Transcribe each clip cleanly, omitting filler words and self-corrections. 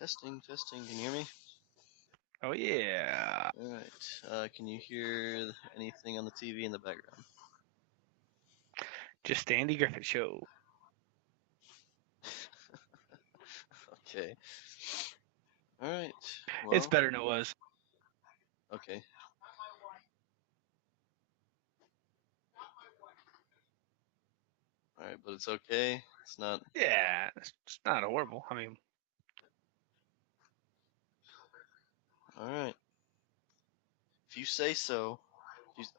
Testing. Can you hear me? Oh yeah. Alright. Can you hear anything on the TV in the background? Just the Andy Griffith Show. Okay. Alright. It's Well, better than it was. okay. Alright, but it's okay. It's not. Yeah, it's not horrible. I mean, Alright. If you say so.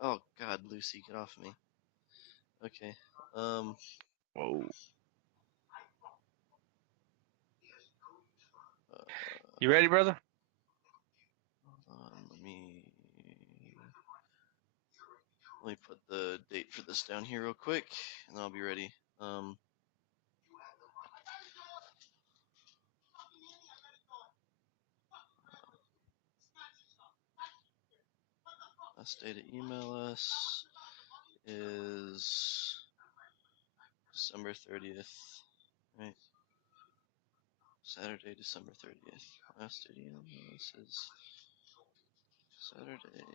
Oh, God, Lucy, get off of me. Okay. whoa. Uh, You ready, brother? hold on. Let me put the date for this down here real quick, and then I'll be ready. Last day to email us is December 30th, right? Saturday, December 30th. Last day to email us is Saturday,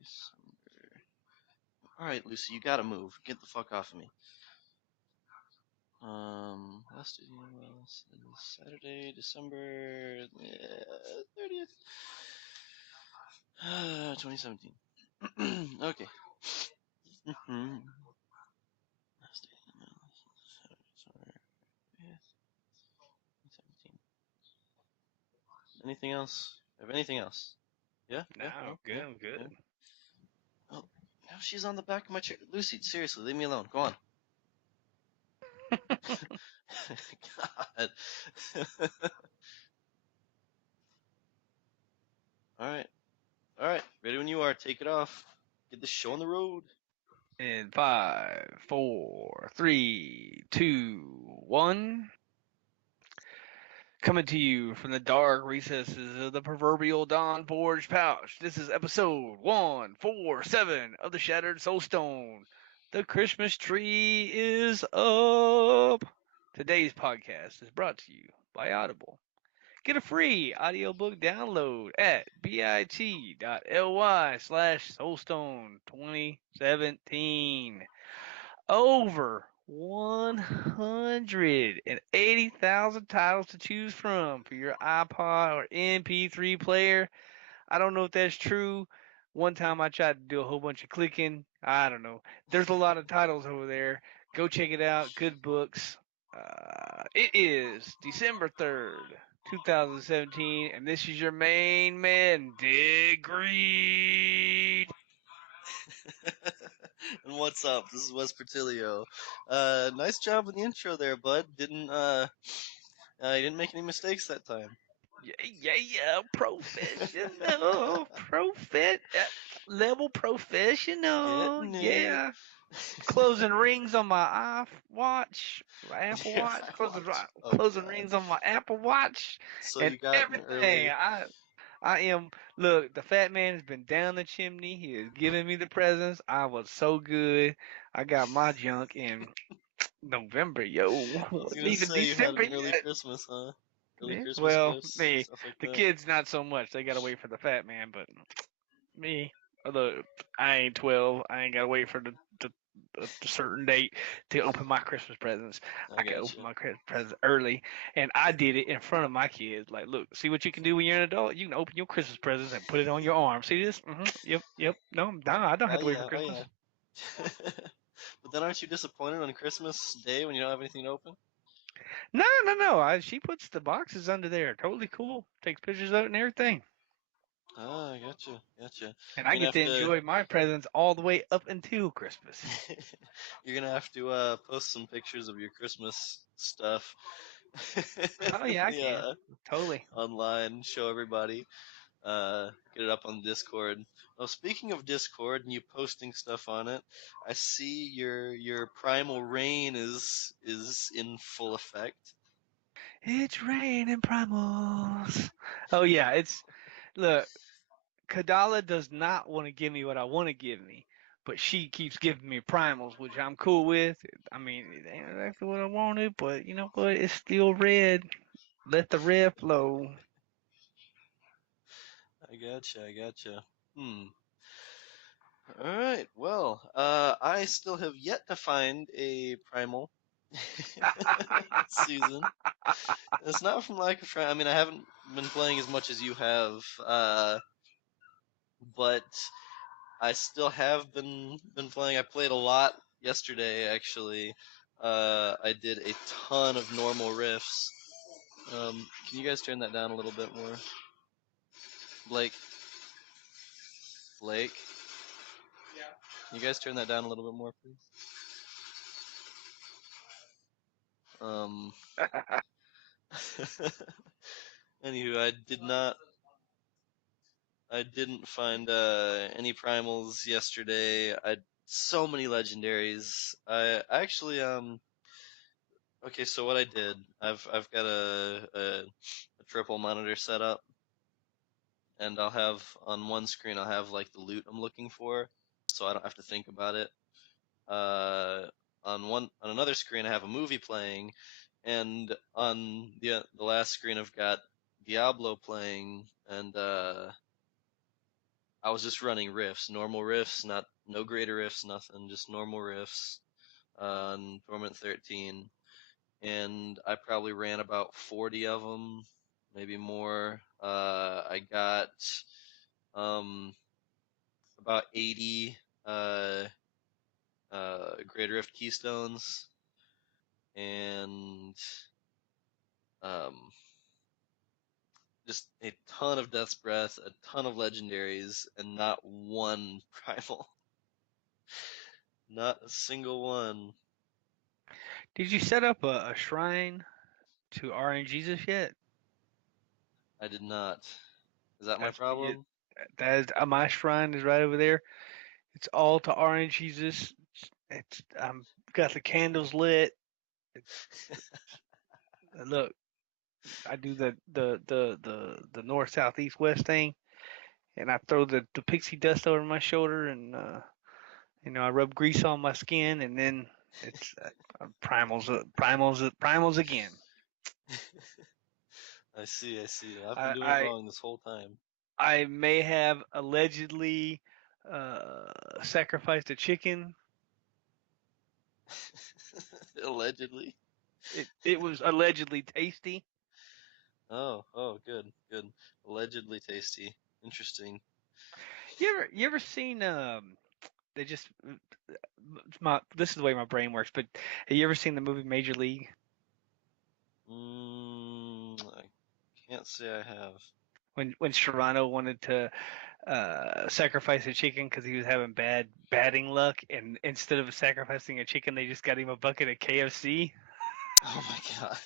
December. Alright, Lucy, you gotta move. Get the fuck off of me. Last day to email us is Saturday, December 30th. 2017. Okay. Last day to email us is Saturday, December 30th. 2017. Anything else? Have anything else? Yeah? No, Yeah? I'm Oh, good. yeah? I'm good. Yeah? Oh, now she's on the back of my chair. Lucy, seriously, leave me alone. Go on. God. Alright. Alright. Ready when you are. Take it off. Get this show on the road. In 5, 4, 3, 2, 1. Coming to you from the dark recesses of the proverbial Dawn Forge pouch. This is episode 147 of the Shattered Soulstone. The Christmas tree is up. Today's podcast is brought to you by Audible. Get a free audiobook download at bit.ly/soulstone2017. Over 180,000 titles to choose from for your iPod or MP3 player. I don't know if that's true. One time I tried to do a whole bunch of clicking. I don't know. There's a lot of titles over there. Go check it out. Good books. It is December 3rd, 2017, and this is your main man, Dig Greed. And what's up? This is Wes Pertilio. Nice job with the intro there, bud. You didn't make any mistakes that time. Yeah, professional, level professional, Getting it. yeah. Closing rings on my watch, my Apple Yeah, Watch, oh closing god. rings on my Apple Watch, So and you got an everything. early. I am. Look, the fat man has been down the chimney. He is giving me the presents. I was so good. I got my junk in November, yo. I was Wasn't gonna even say you had December an early yet. Christmas, huh? Early Yeah, Christmas well, gifts, me, stuff like the that. kids not so much. They gotta wait for the fat man, but me, although I ain't 12, I ain't gotta wait for the certain date to open my Christmas presents. I I can got you. open my Christmas presents early, and I did it in front of my kids. Like, look, see what you can do when you're an adult. You can open your Christmas presents and put it on your arm. See this? Yep. No, I don't Oh have to wait for yeah, oh Christmas. yeah. But then aren't you disappointed on Christmas Day when you don't have anything to open? No. She puts the boxes under there. Totally cool. Takes pictures of it and everything. Ah, gotcha. And I You're gonna get to have to enjoy my presents all the way up until Christmas. you're gonna have to post some pictures of your Christmas stuff. Oh yeah, I can. Yeah, Totally. online, show everybody. Get it up on Discord. Well, speaking of Discord and you posting stuff on it, I see your Primal Rain is in full effect. It's raining primals. Oh yeah, it's look. Kadala does not want to give me what I want to give me, but she keeps giving me primals, which I'm cool with. I mean, it ain't exactly what I wanted, but you know what? It's still red. Let the riff flow. I gotcha. I gotcha. Hmm. All right. Well, I still have yet to find a primal season. It's not from lack of trying. I mean, I haven't been playing as much as you have, but I still have been playing. I played a lot yesterday, actually. I did a ton of normal riffs. Can you guys turn that down a little bit more? Blake, Blake, can you guys turn that down a little bit more, please? Um, Anywho, I didn't find any primals yesterday. I so many legendaries. I actually okay, so what I did, I've got a triple monitor set up, and I'll have on one screen I'll have like the loot I'm looking for, so I don't have to think about it. Uh, on another screen I have a movie playing, and on the last screen I've got Diablo playing, and I was just running riffs, normal riffs, not no greater riffs, nothing, just normal riffs on Torment 13, and I probably ran about 40 of them, maybe more. I got um, about 80 uh, Great Rift Keystones, and um, just a ton of Death's Breath, a ton of legendaries, and not one primal. Not a single one. Did you set up a shrine to RNGesus yet? I did not. Is that my That's what you. problem? That is my shrine is right over there. It's all to RNGesus. It's got the candles lit. Look, I do the north, south, east, west thing, and I throw the pixie dust over my shoulder, and I rub grease on my skin, and then it's primals again. I see, I see. I've been I doing it I, wrong this whole time. I may have allegedly sacrificed a chicken. Allegedly. It was allegedly tasty. Oh, oh, good, good. Allegedly tasty. Interesting. You ever seen they just my this is the way my brain works, but have you ever seen the movie Major League? I can't say I have. When Serrano wanted to sacrifice a chicken because he was having bad batting luck, and instead of sacrificing a chicken, they just got him a bucket of KFC, Oh my god.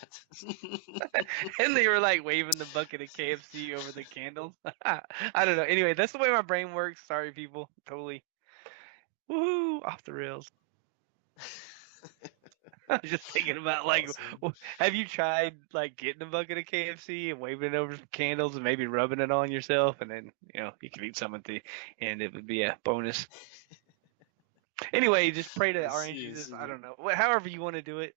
and they were like waving the bucket of KFC over the candles. I don't know. Anyway, that's the way my brain works. Sorry, people. Totally. Woohoo! Off the rails. I was just thinking about like, Awesome. have you tried like getting a bucket of KFC and waving it over some candles and maybe rubbing it on yourself, and then you can eat some at the end. It would be a bonus. Anyway, just pray to I see, I RNGesus. I see. don't know. However you want to do it.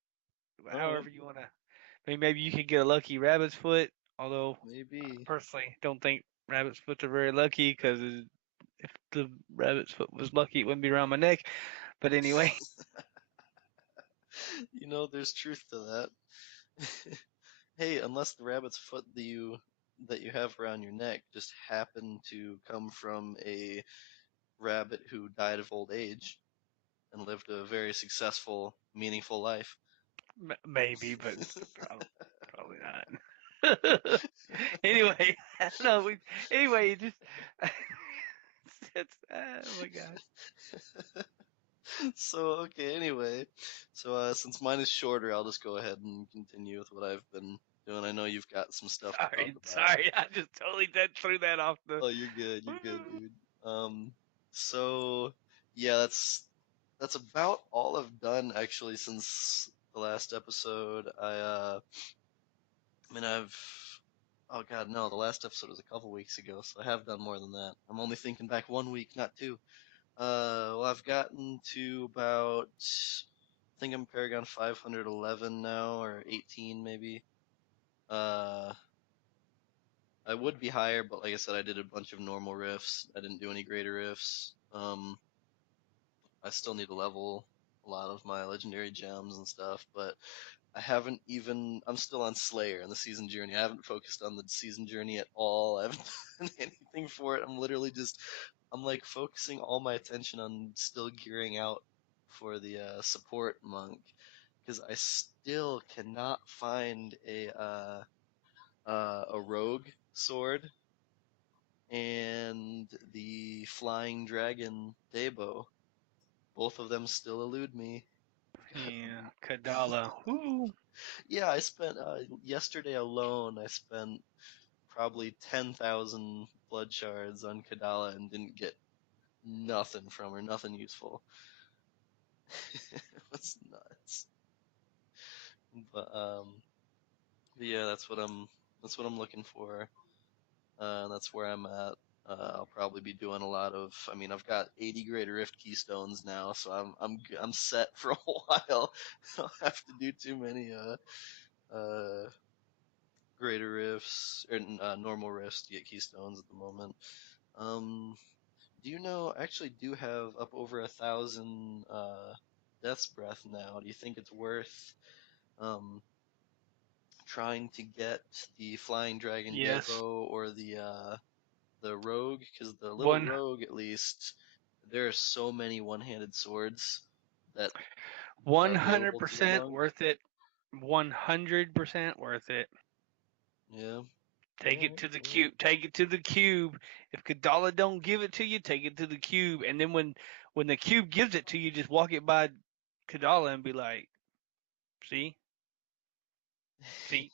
Alright, However you want to. Maybe you could get a lucky rabbit's foot. Although I maybe. personally don't think rabbit's foot are very lucky because if the rabbit's foot was lucky, it wouldn't be around my neck. But anyway, There's truth to that. Hey, unless the rabbit's foot that you have around your neck just happened to come from a rabbit who died of old age and lived a very successful, meaningful life. maybe, but probably not. Anyway, I don't know. Anyway, just it's, oh my gosh. So okay, anyway, so since mine is shorter, I'll just go ahead and continue with what I've been doing. I know you've got some stuff to talk Sorry, about. sorry. I just totally threw that off the. Oh, you're good, dude. Um, so yeah, that's about all I've done actually since the last episode. I mean, oh god, no, the last episode was a couple weeks ago, so I have done more than that. I'm only thinking back 1 week, not two. Well, I've gotten to about, I think I'm Paragon 511 now, or 18 maybe. Uh, I would be higher, but like I said, I did a bunch of normal rifts. I didn't do any greater rifts. I still need to level a lot of my legendary gems and stuff, but I haven't even. I'm still on Slayer in the season journey. I haven't focused on the season journey at all. I haven't done anything for it. I'm literally just. I'm like focusing all my attention on still gearing out for the support monk because I still cannot find a rogue sword and the flying dragon Debo. Both of them still elude me. Yeah, Kadala. Woo. Yeah, I spent yesterday alone. I spent probably 10,000 blood shards on Kadala and didn't get nothing from her, nothing useful. It was nuts. But but yeah, that's what I'm looking for. That's where I'm at. I'll probably be doing a lot of. I mean, I've got 80 Greater Rift keystones now, so I'm set for a while. I don't have to do too many uh Greater Rifts or normal Rifts to get keystones at the moment. Um, do you know? I actually do have up over 1,000 Death's Breath now. Do you think it's worth um trying to get the Flying Dragon Yes. Debo or the rogue, because the little One rogue, at least, there are so many one-handed swords that are one hundred available to the percent monk. worth it. 100% worth it. Yeah. Take it All to the right. cube. Take it to the cube. If Kadala don't give it to you, take it to the cube. And then when the cube gives it to you, just walk it by Kadala and be like, "See, see,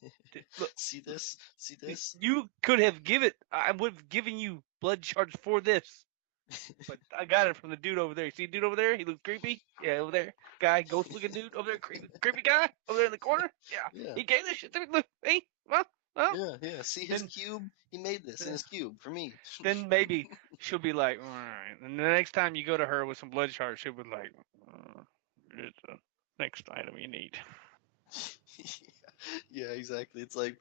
look, See this? See this? you could have given. I would have given you blood shards for this, but I got it from the dude over there. You see, the dude over there? He looks creepy. Yeah, over there, guy, ghost looking dude over there, creepy guy over there in the corner. Yeah, Yeah. he gave this shit to me. Look, hey, well, Yeah, yeah. See his then." cube? He made this in his cube for me. Then maybe she'll be like, all right. And the next time you go to her with some blood shards, she'll be like, here's the next item you need. Yeah, exactly. It's like,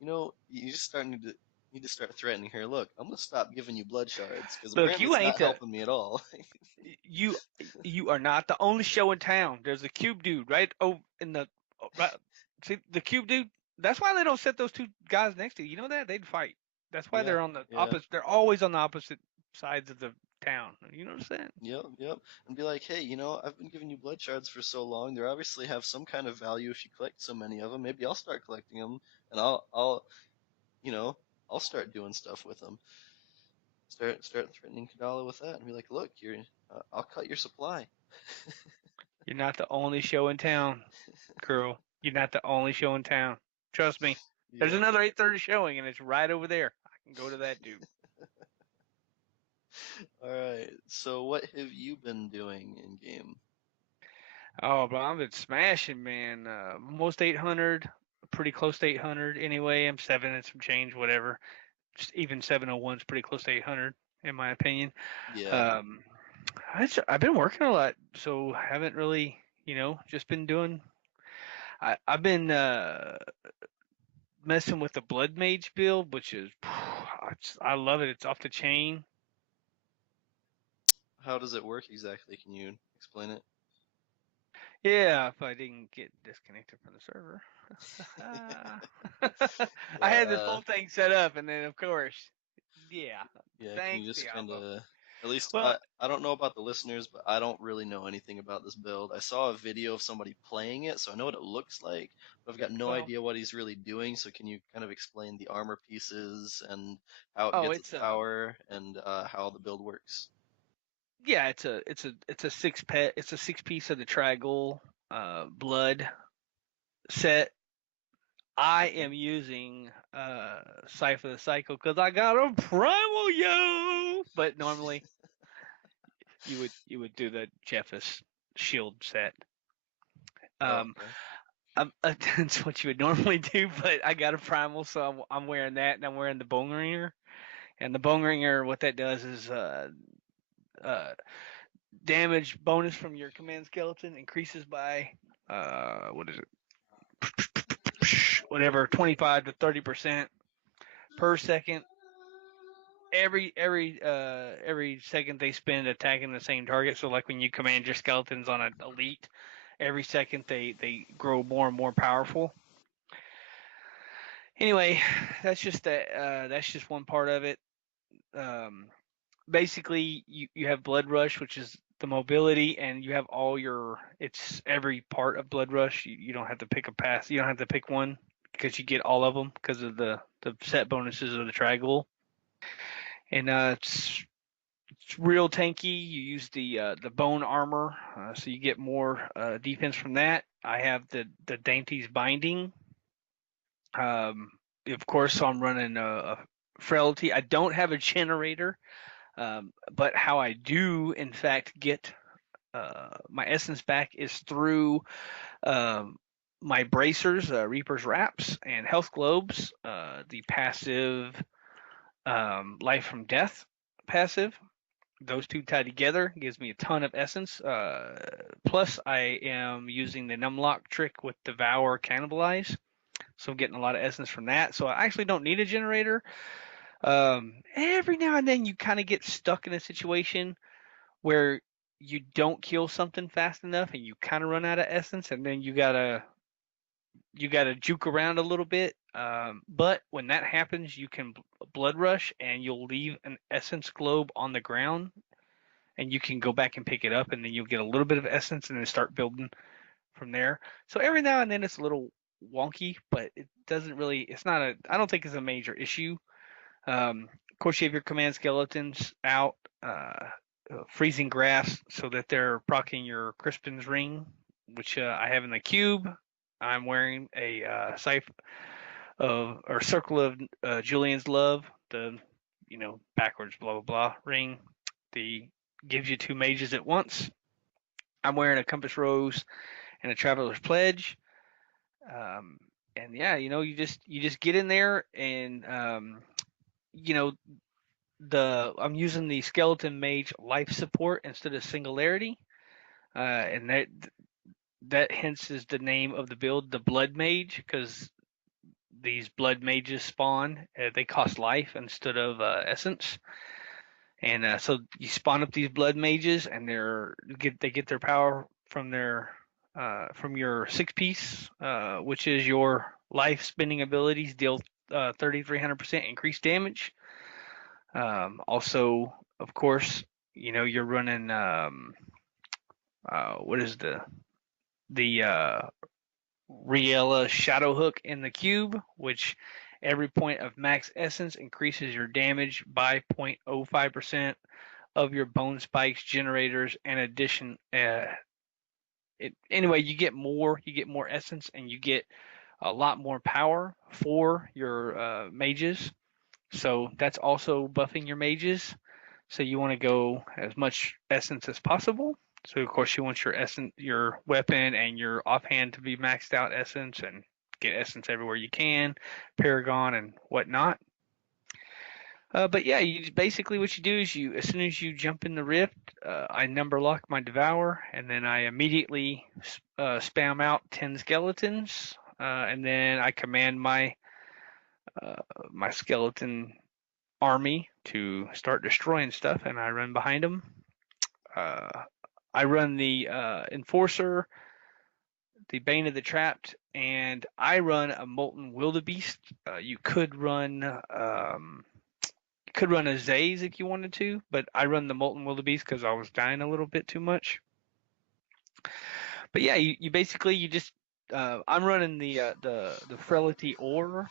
you just need to start threatening her. Look, I'm gonna stop giving you blood shards because Look, apparently you it's ain't not the helping me at all. you you are not the only show in town. There's a cube dude right over in the right. See the cube dude. That's why they don't set those two guys next to you. You know that they'd fight. That's why Yeah, they're on the yeah. opposite. They're always on the opposite sides of the town. You notice that? Yep, yep. And be like, hey, I've been giving you blood shards for so long. They obviously have some kind of value if you collect so many of them. Maybe I'll start collecting them, and you know, I'll start doing stuff with them. Start threatening Kadala with that, and be like, look, I'll cut your supply. You're not the only show in town, girl. You're not the only show in town. Trust me. There's Yep. another 8:30 showing, and it's right over there. I can go to that dude. All right. So what have you been doing in game? Oh, but I've been smashing, man. Almost 800, pretty close to 800 anyway. I'm seven and some change, whatever. Just even 701 is pretty close to 800 in my opinion. Yeah. Um, I've been working a lot, so haven't really, just been doing. I've been messing with the Blood Mage build, which is I love it. It's off the chain. How does it work exactly? Can you explain it? Yeah, if I didn't get disconnected from the server. I Yeah. had this whole thing set up, and then of course, yeah, Yeah, can you thanks just kind Diablo. of, at least Well, I don't know about the listeners, but I don't really know anything about this build. I saw a video of somebody playing it, so I know what it looks like, but I've got no well, idea what he's really doing. So can you kind of explain the armor pieces and how it oh, gets its power and how the build works? yeah, it's a it's a six piece of the Trigoal blood set. I Okay. am using Cypher the Cycle because I got a primal yo. But normally you would do the Jeffus shield set. Oh, Um, okay. that's what you would normally do, but I got a primal, so I'm wearing that, and I'm wearing the bone ringer. And the bone ringer, what that does is uh, damage bonus from your command skeleton increases by what is it? whatever 25 to 30% per second. Every second they spend attacking the same target. So like when you command your skeletons on an elite, every second they grow more and more powerful. Anyway, that's just one part of it. Um, Basically, you have blood rush, which is the mobility, and you have all your it's every part of blood rush. You don't have to pick a pass. You don't have to pick one because you get all of them because of the set bonuses of the triangle. And it's real tanky. You use the bone armor, so you get more defense from that. I have the dainties binding. Um, of course, so I'm running a frailty. I don't have a generator, but how I do in fact get my essence back is through um, my bracers, Reaper's Wraps, and Health Globes. The passive Life from Death passive. Those two tied together gives me a ton of essence. Plus, I am using the Numlock trick with Devour Cannibalize, so I'm getting a lot of essence from that. So I actually don't need a generator. Every now and then you kind of get stuck in a situation where you don't kill something fast enough and you kind of run out of essence, and then you gotta juke around a little bit. But when that happens, you can blood rush and you'll leave an essence globe on the ground, and you can go back and pick it up, and then you'll get a little bit of essence and then start building from there. So every now and then it's a little wonky, but it doesn't really. It's not a. I don't think it's a major issue. Of course, you have your command skeletons out, freezing grass so that they're proccing your Crispin's ring, which I have in the cube. I'm wearing a scythe of or circle of Julian's love, the backwards blah blah blah ring. The gives you two mages at once. I'm wearing a compass rose and a traveler's pledge. Um, and yeah, you just get in there and you know I'm using the skeleton mage life support instead of singularity, and that hence is the name of the build, the blood mage, because these blood mages spawn. They cost life instead of essence, and so you spawn up these blood mages, and they get their power from your six piece, which is your life spending abilities deal 3,300% increased damage. Also, of course, you're running what is the Riella Shadow Hook in the cube, which every point of max essence increases your damage by 0.05% of your bone spikes generators and addition. Anyway, you get more essence, and you get a lot more power for your mages. So that's also buffing your mages. So you want to go as much essence as possible. So of course you want your weapon and your offhand to be maxed out essence and get essence everywhere you can, Paragon and whatnot. But yeah, basically what you do is as soon as you jump in the rift, I number lock my devour, and then I immediately spam out 10 skeletons, and then I command uh, my skeleton army to start destroying stuff, and I run behind them. Uh, I run the Enforcer, the Bane of the Trapped, and I run a Molten Wildebeest. You could run a Zaze if you wanted to, but I run the Molten Wildebeest because I was dying a little bit too much. But yeah, you basically you just I'm running the Frailty aura,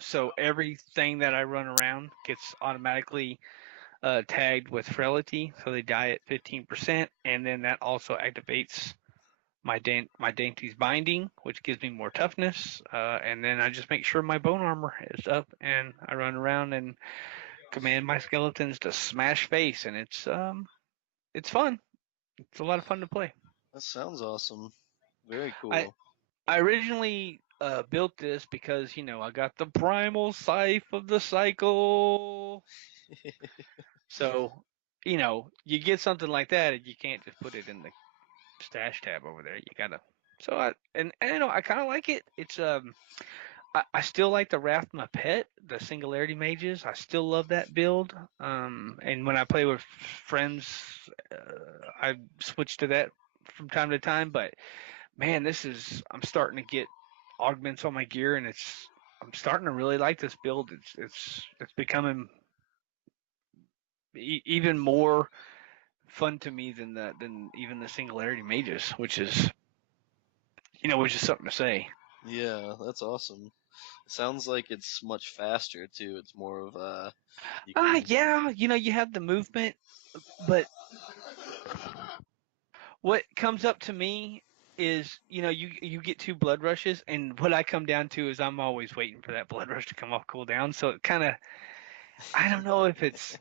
so everything that I run around gets automatically tagged with Frailty, so they die at 15%, and then that also activates my Dainty's binding, which gives me more toughness, and then I just make sure my bone armor is up, and I run around and command my skeletons to smash face, and it's fun. It's a lot of fun to play. That sounds awesome. Very I cool. I originally built this because I got the primal scythe of the cycle, so you get something like that, and you can't just put it in the stash tab over there. You gotta So I kind of like it. It's I still like the Wrath My Pet, the Singularity Mages. I still love that build. And when I play with friends, I switch to that from time to time. But man, I'm starting to get augments on my gear, and I'm starting to really like this build. It's becoming even more fun to me than even the Singularity Mages, which is something to say. Yeah, that's awesome. It sounds like it's much faster too. It's more of you can. Yeah, you have the movement, but what comes up to me is you get two blood rushes, and what I come down to is I'm always waiting for that blood rush to come off cooldown. So it kind of I don't know if it's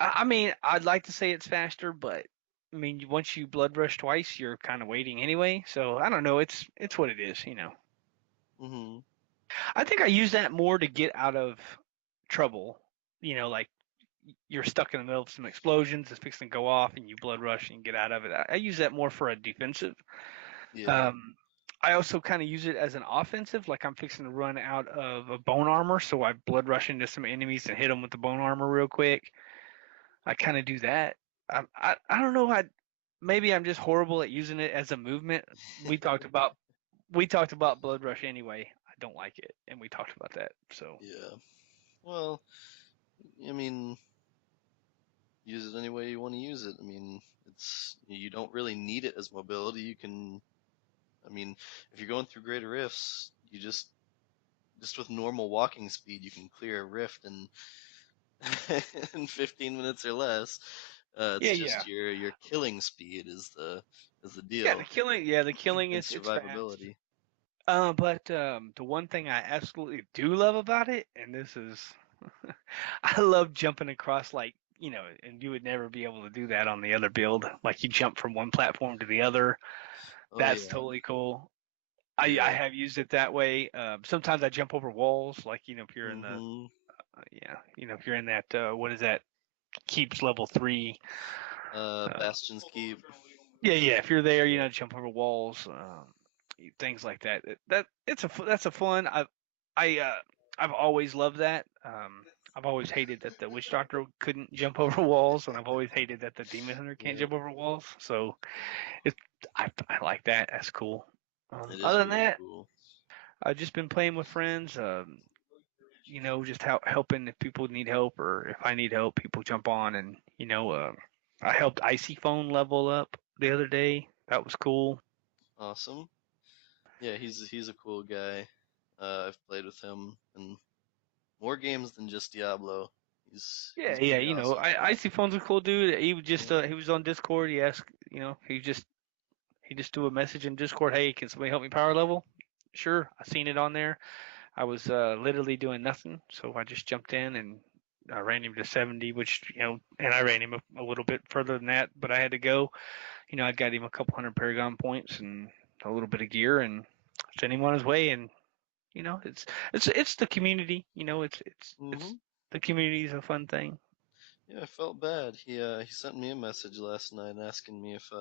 I mean I'd like to say it's faster, but I mean once you blood rush twice, you're kind of waiting anyway. So I don't know. It's what it is. Hmm. I think I use that more to get out of trouble. Like you're stuck in the middle of some explosions, it's fixing to go off, and you blood rush and get out of it. I use that more for a defensive. Yeah. Um, I also kind of use it as an offensive, like I'm fixing to run out of a bone armor, so I blood rush into some enemies and hit them with the bone armor real quick. I kind of do that. I don't know. Maybe I'm just horrible at using it as a movement. We talked about we talked about blood rush anyway. I don't like it, and we talked about that. So Yeah. Well, I mean, use it any way you want to use it. I mean, you don't really need it as mobility. You can, I mean, if you're going through greater rifts, you just with normal walking speed, you can clear a rift in in 15 minutes or less. It's yeah, yeah, just your killing speed is the yeah. deal, The killing and is it's fast. survivability. But the one thing I absolutely do love about it, and this is, I love jumping across and you would never be able to do that on the other build. Like you jump from one platform to the other. Oh That's yeah, totally cool. I yeah. have used it that way. Sometimes I jump over walls, like if you're in the Mhm. yeah, if you're in that what is that keeps level 3. Uh, Bastion's Keep. yeah. If you're there, Yeah. jump over walls, things like that. That's a fun. I I've always loved that. I've always hated that the witch doctor couldn't jump over walls, and I've always hated that the demon hunter can't Yeah. jump over walls. So it I like that. That's cool. It Other is than really that, cool. I've just been playing with friends. Just helping if people need help or if I need help, people jump on and I helped Icy Phone level up the other day. That was cool. Awesome. Yeah, he's a cool guy. I've played with him in more games than just Diablo. He's Yeah. pretty awesome. Icy Phone's a cool dude. He was just Yeah. he was on Discord. He asked, he just threw a message in Discord. Hey, can somebody help me power level? Sure, I seen it on there. I was literally doing nothing, so I just jumped in and I ran him to 70, which and I ran him a little bit further than that, but I had to go. I got him a couple hundred Paragon points and a little bit of gear and sent him on his way. And it's the community. It's Mhm. the community is a fun thing. Yeah, I felt bad. He sent me a message last night asking me if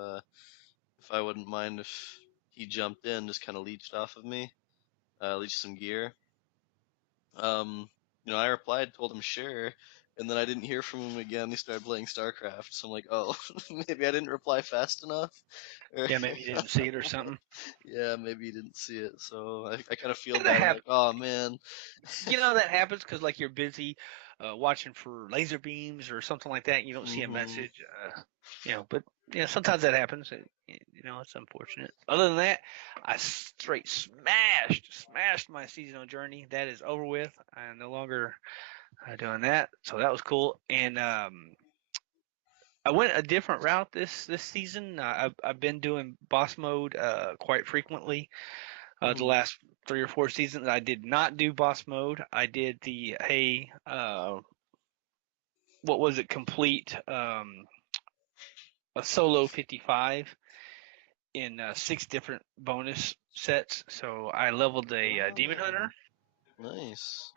I wouldn't mind if he jumped in, just kind of leached off of me, leached some gear. Um, I replied, told him sure, and then I didn't hear from him again. He started playing StarCraft, so I'm like, oh, maybe I didn't reply fast enough. Or Yeah, maybe you didn't see it or something. yeah, maybe he didn't see it. So I kind of feel Yeah, that bad. I'm like, happens. oh man. That happens because like you're busy watching for laser beams or something like that. And you don't see a Hmm. message. But sometimes that happens. It's unfortunate. Other than that, I straight smashed my seasonal journey. That is over with. I'm no longer doing that. So that was cool. And I went a different route this season. I've been doing boss mode quite frequently. The Hmm. last 3 or 4 seasons, I did not do boss mode. I did the what was it? Complete a solo 55 in 6 different bonus sets. So I leveled a demon Oh, hunter. nice.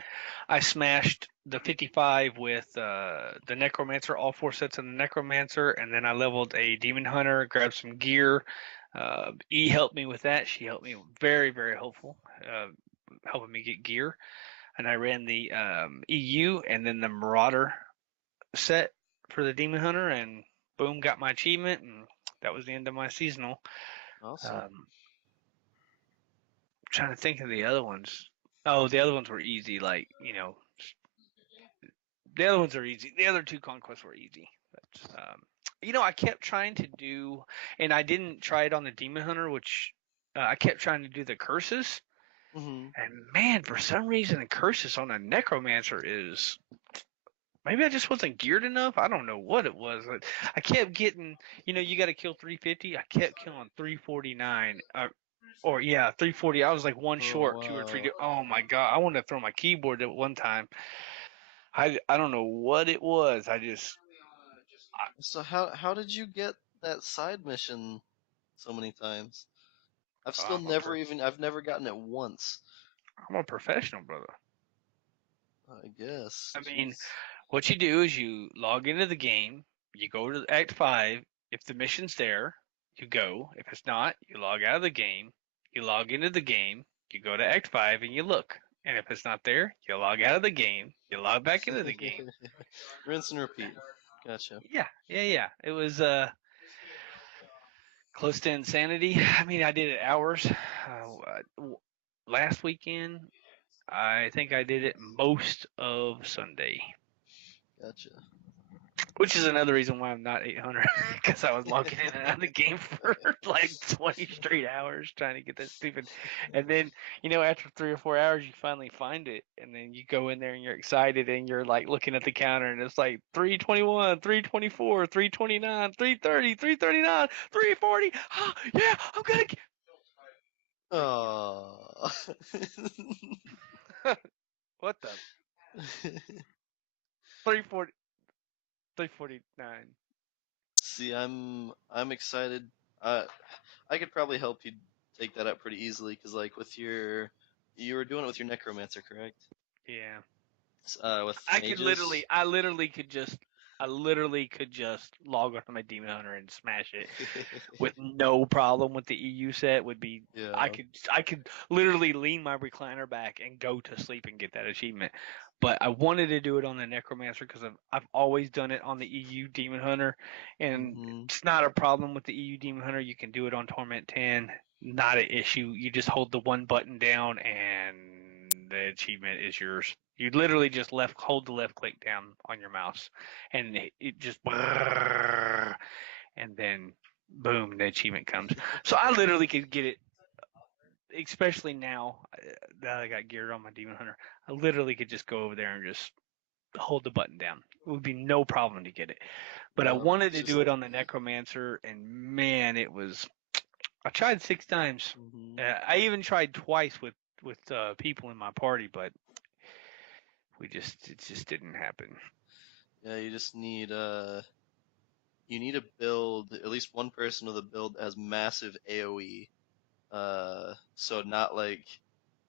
I smashed the 55 with the necromancer, all 4 sets of the necromancer, and then I leveled a demon hunter, grabbed some gear, E helped me with that. She helped me very, very helpful, uh, helping me get gear. And I ran the EU and then the Marauder set for the Demon Hunter, and boom, got my achievement, and that was the end of my seasonal. Awesome. Um, trying to think of the other ones. Oh, the other ones were easy. Like the other ones are easy. The other two conquests were easy. But, I kept trying to do, and I didn't try it on the Demon Hunter, which I kept trying to do the curses. Hmm. And man, for some reason, the curses on a Necromancer is maybe I just wasn't geared enough. I don't know what it was. But I kept getting, you got to kill 350. I kept killing 349. Or yeah, 340. I was like one Oh short, two or three. wow. Oh my god, I wanted to throw my keyboard at one time. I don't know what it was. So how did you get that side mission so many times? I'm a I've never gotten it once. I'm a professional, brother. I guess. I mean, Jeez. what you do is you log into the game, you go to Act 5. If the mission's there, you go. If it's not, you log out of the game, you log into the game, you go to Act 5 and you look. And if it's not there, you log out of the game, you log back into the game. Rinse and repeat. Gotcha. Yeah, yeah, yeah. It was close to insanity. I mean, I did it hours. Last weekend, I think I did it most of Sunday. Gotcha. Which is another reason why I'm not 800 because I was logging in and out of the game for like 20 straight hours trying to get that stupid. And then, after 3 or 4 hours, you finally find it. And then you go in there and you're excited and you're like looking at the counter and it's like 321, 324, 329, 330, 339, 340. Oh, yeah, I'm going to. Oh. What the? 340, 349. See, I'm excited. Uh, I could probably help you take that out pretty easily because, like, you were doing it with your necromancer, correct? Yeah. With I mages. literally could just log on to my Demon Hunter and smash it with no problem with the EU set. Would be Yeah. I could literally lean my recliner back and go to sleep and get that achievement. But I wanted to do it on the Necromancer because I've always done it on the EU Demon Hunter, and Hmm. it's not a problem with the EU Demon Hunter. You can do it on Torment 10, not an issue. You just hold the one button down and the achievement is yours. You literally just hold the left click down on your mouse, and it just and then boom, the achievement comes. So I literally could get it, especially now that I got geared on my Demon Hunter. I literally could just go over there and just hold the button down. It would be no problem to get it. But I No, wanted it's to just. do it on the Necromancer, and man, it was. I tried 6 times. Hmm. I even tried twice with people in my party, but it just didn't happen. Yeah, you need a build, at least one person with a build that has massive AoE. So not like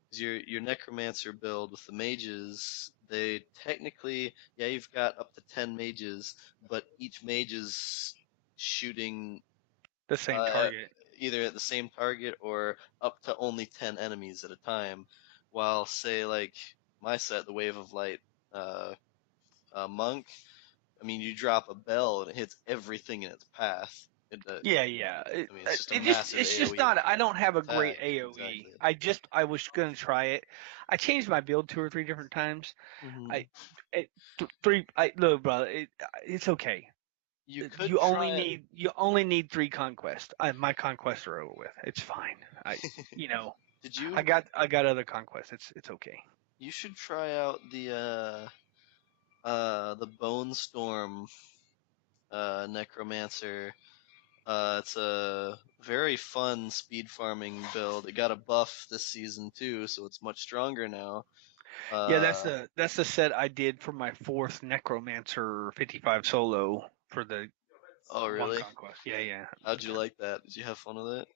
'cause your necromancer build with the mages, they technically, yeah, you've got up to 10 mages, but each mage is shooting The same uh, target. either at the same target or up to only 10 enemies at a time. While say like my set, the Wave of Light uh, monk, I mean, you drop a bell and it hits everything in its path. Yeah, yeah. I mean, it's just a massive It's just AOE not. I don't have a great attack. AOE. Exactly. I was gonna try it. I changed my build 2 or 3 different times. Hmm. I it, three. I look, brother. It's okay. You could try it. You only need 3 conquests. My conquests are over with. It's fine. I you know Did you? I got other conquests. It's okay. You should try out the Bone Storm Necromancer. It's a very fun speed farming build. It got a buff this season too, so it's much stronger now. Yeah, Uh, that's the set I did for my fourth Necromancer 55 solo for the oh one really? conquest. Yeah, yeah. How'd you like that? Did you have fun with it?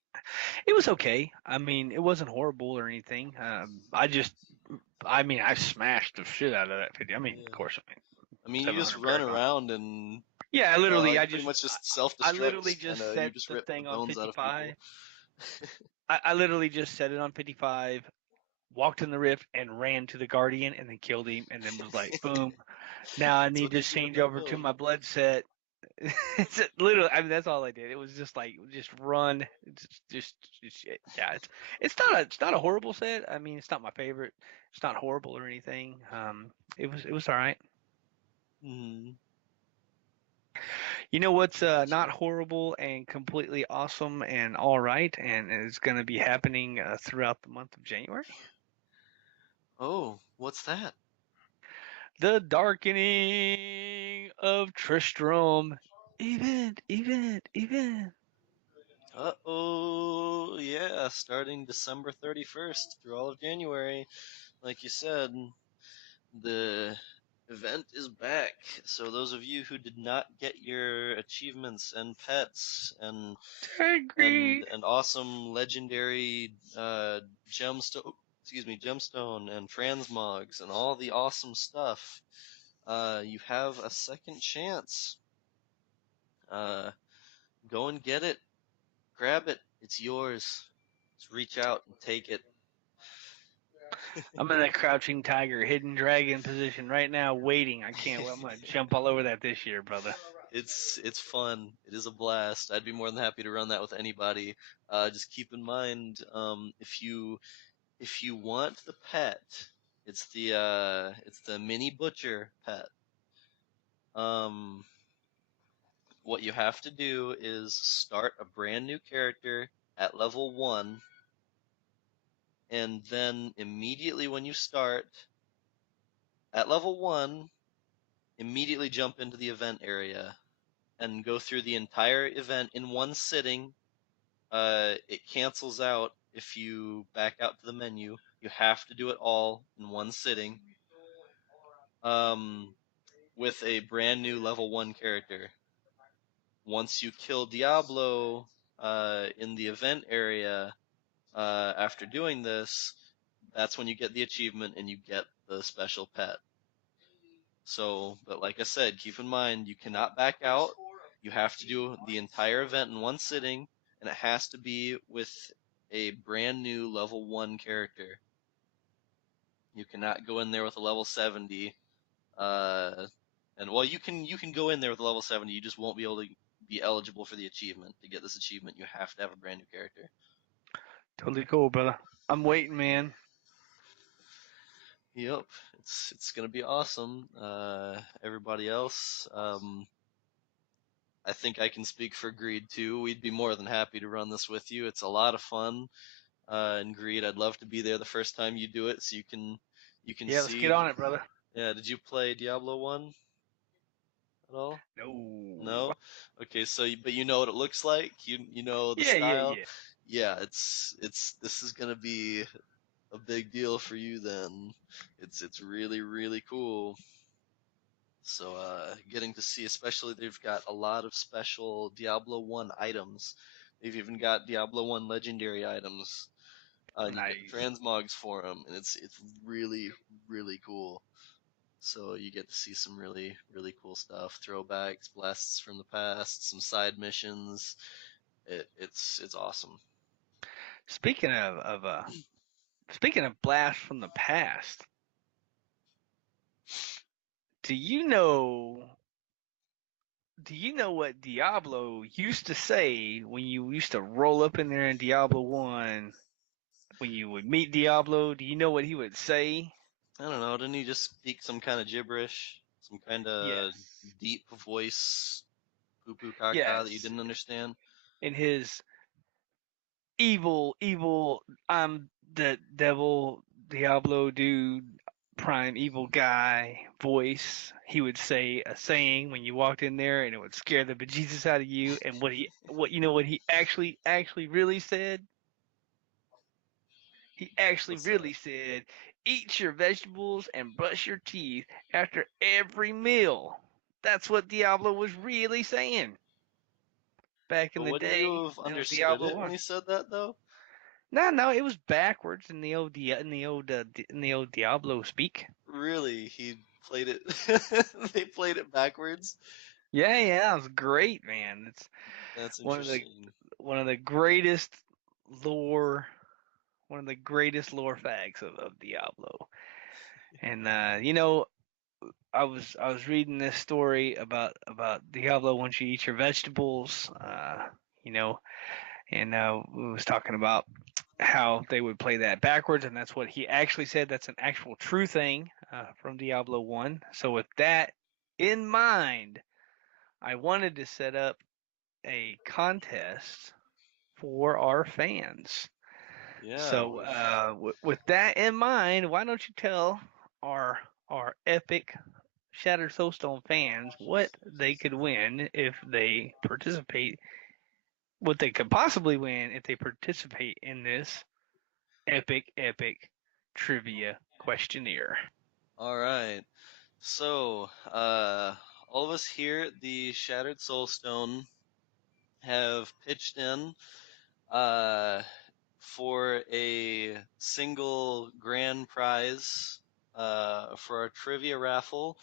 It was okay. I mean, it wasn't horrible or anything. I mean, I smashed the shit out of that 50. I mean, of Yeah. course, I mean, I mean, you just 700 run marathon. around and Yeah, Like pretty much just self I literally destructs. Kind just of, you set just the rip the thing on bones out of 55. people. I literally just set it on 55, walked in the rift and ran to the guardian and then killed him and then was like, boom. Now I That's need what to they do in change that over to build. my blood set. It's literally, I mean, that's all I did. It was just like, just run, just yeah. It's not a horrible set. I mean, it's not my favorite. It's not horrible or anything. It was all right. Hmm. You know what's Gotcha. not horrible and completely awesome and all right, and is going to be happening throughout the month of January? Oh, what's that? The Darkening of Tristram event. Uh-oh, yeah, starting December 31st through all of January. Like you said, the event is back. So those of you who did not get your achievements and pets Greed. and awesome legendary gemstone gemstone and transmogs and all the awesome stuff, you have a second chance. Uh, go and get it. Grab it. It's yours. Just reach out and take it. I'm in a crouching tiger, hidden dragon position right now, waiting. I can't. I'm gonna jump all over that this year, brother. It's fun. It is a blast. I'd be more than happy to run that with anybody. Just keep in mind, if you want the pet, it's the mini butcher pet. Um, what you have to do is start a brand new character at level 1, and then immediately when you start at level 1, immediately jump into the event area and go through the entire event in one sitting. It cancels out if you back out to the menu. You have to do it all in one sitting. Um, with a brand new level 1 character. Once you kill Diablo in the event area, after doing this, that's when you get the achievement and you get the special pet. So, but like I said, keep in mind you cannot back out. You have to do the entire event in one sitting, and it has to be with a brand new level 1 character. You cannot go in there with a level 70. Uh, and well, you can go in there with a level 70. You just won't be able to be eligible for the achievement. To get this achievement, you have to have a brand new character. Totally cool, brother. I'm waiting, man. Yep, it's gonna be awesome. Everybody else, I think I can speak for Greed too. We'd be more than happy to run this with you. It's a lot of fun. And Greed, I'd love to be there the first time you do it, so you can Yeah, let's get see. on it, brother. Yeah, did you play Diablo 1 at all? No. No? Okay, so but you know what it looks like? You know the Yeah, yeah, style? yeah. Yeah, it's this is gonna be a big deal for you then. It's really, really cool. So getting to see, especially they've got a lot of special Diablo 1 items. They've even got Diablo 1 legendary items. And you get Nice. transmogs for them, and it's really, really cool. So you get to see some really, really cool stuff, throwbacks, blasts from the past, some side missions. It's awesome. Speaking speaking of blast from the past, do you know do you know what Diablo used to say when you used to roll up in there in Diablo 1 when you would meet Diablo? Do you know what he would say? I don't know, didn't he just speak some kind of gibberish, some kind of Yes. deep voice, poo poo caca that you Yes. didn't understand? In his evil, I'm the devil, Diablo dude, prime evil guy voice. He would say a saying when you walked in there, and it would scare the bejesus out of you. And what you know, what he actually really said? He actually What's that? really said, "Eat your vegetables and brush your teeth after every meal." That's what Diablo was really saying back in But the wouldn't you day. have You know, understood Diablo it when one. he said that though? No, it was backwards in the old in the old Diablo speak. Really, he played it. They played it backwards. Yeah, yeah, it's great, man. It's That's one of the interesting. one of the greatest lore, one of the greatest lore facts of Diablo. And I was reading this story about Diablo once you eat your vegetables, you know, and we was talking about how they would play that backwards, and that's what he actually said. That's an actual true thing from Diablo 1. So with that in mind, I wanted to set up a contest for our fans. Yeah, So with that in mind, why don't you tell our our epic Shattered Soulstone fans what they could win if they participate, what they could possibly win if they participate in this epic trivia questionnaire. all right. So, all of us here at the Shattered Soulstone have pitched in uh, for a single grand prize for our trivia raffle.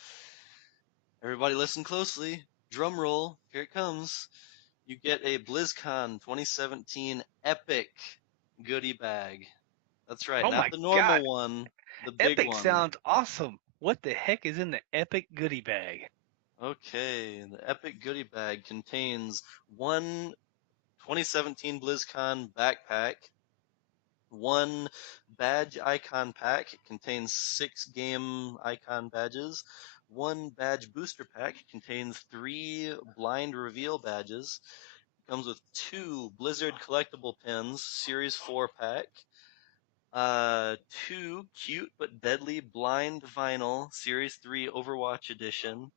Everybody listen closely. Drum roll. Here it comes. You get a BlizzCon 2017 Epic goodie bag. That's right, Oh not my the god, normal one, the big epic one. sounds awesome. What the heck is in the epic goodie bag? Okay, the Epic goodie bag contains one 2017 BlizzCon backpack, one badge icon pack. It contains 6 game icon badges. One badge booster pack contains 3 blind reveal badges. It comes with 2 Blizzard collectible pins, Series 4 pack. Uh, 2 cute but deadly blind vinyl, Series 3 Overwatch edition.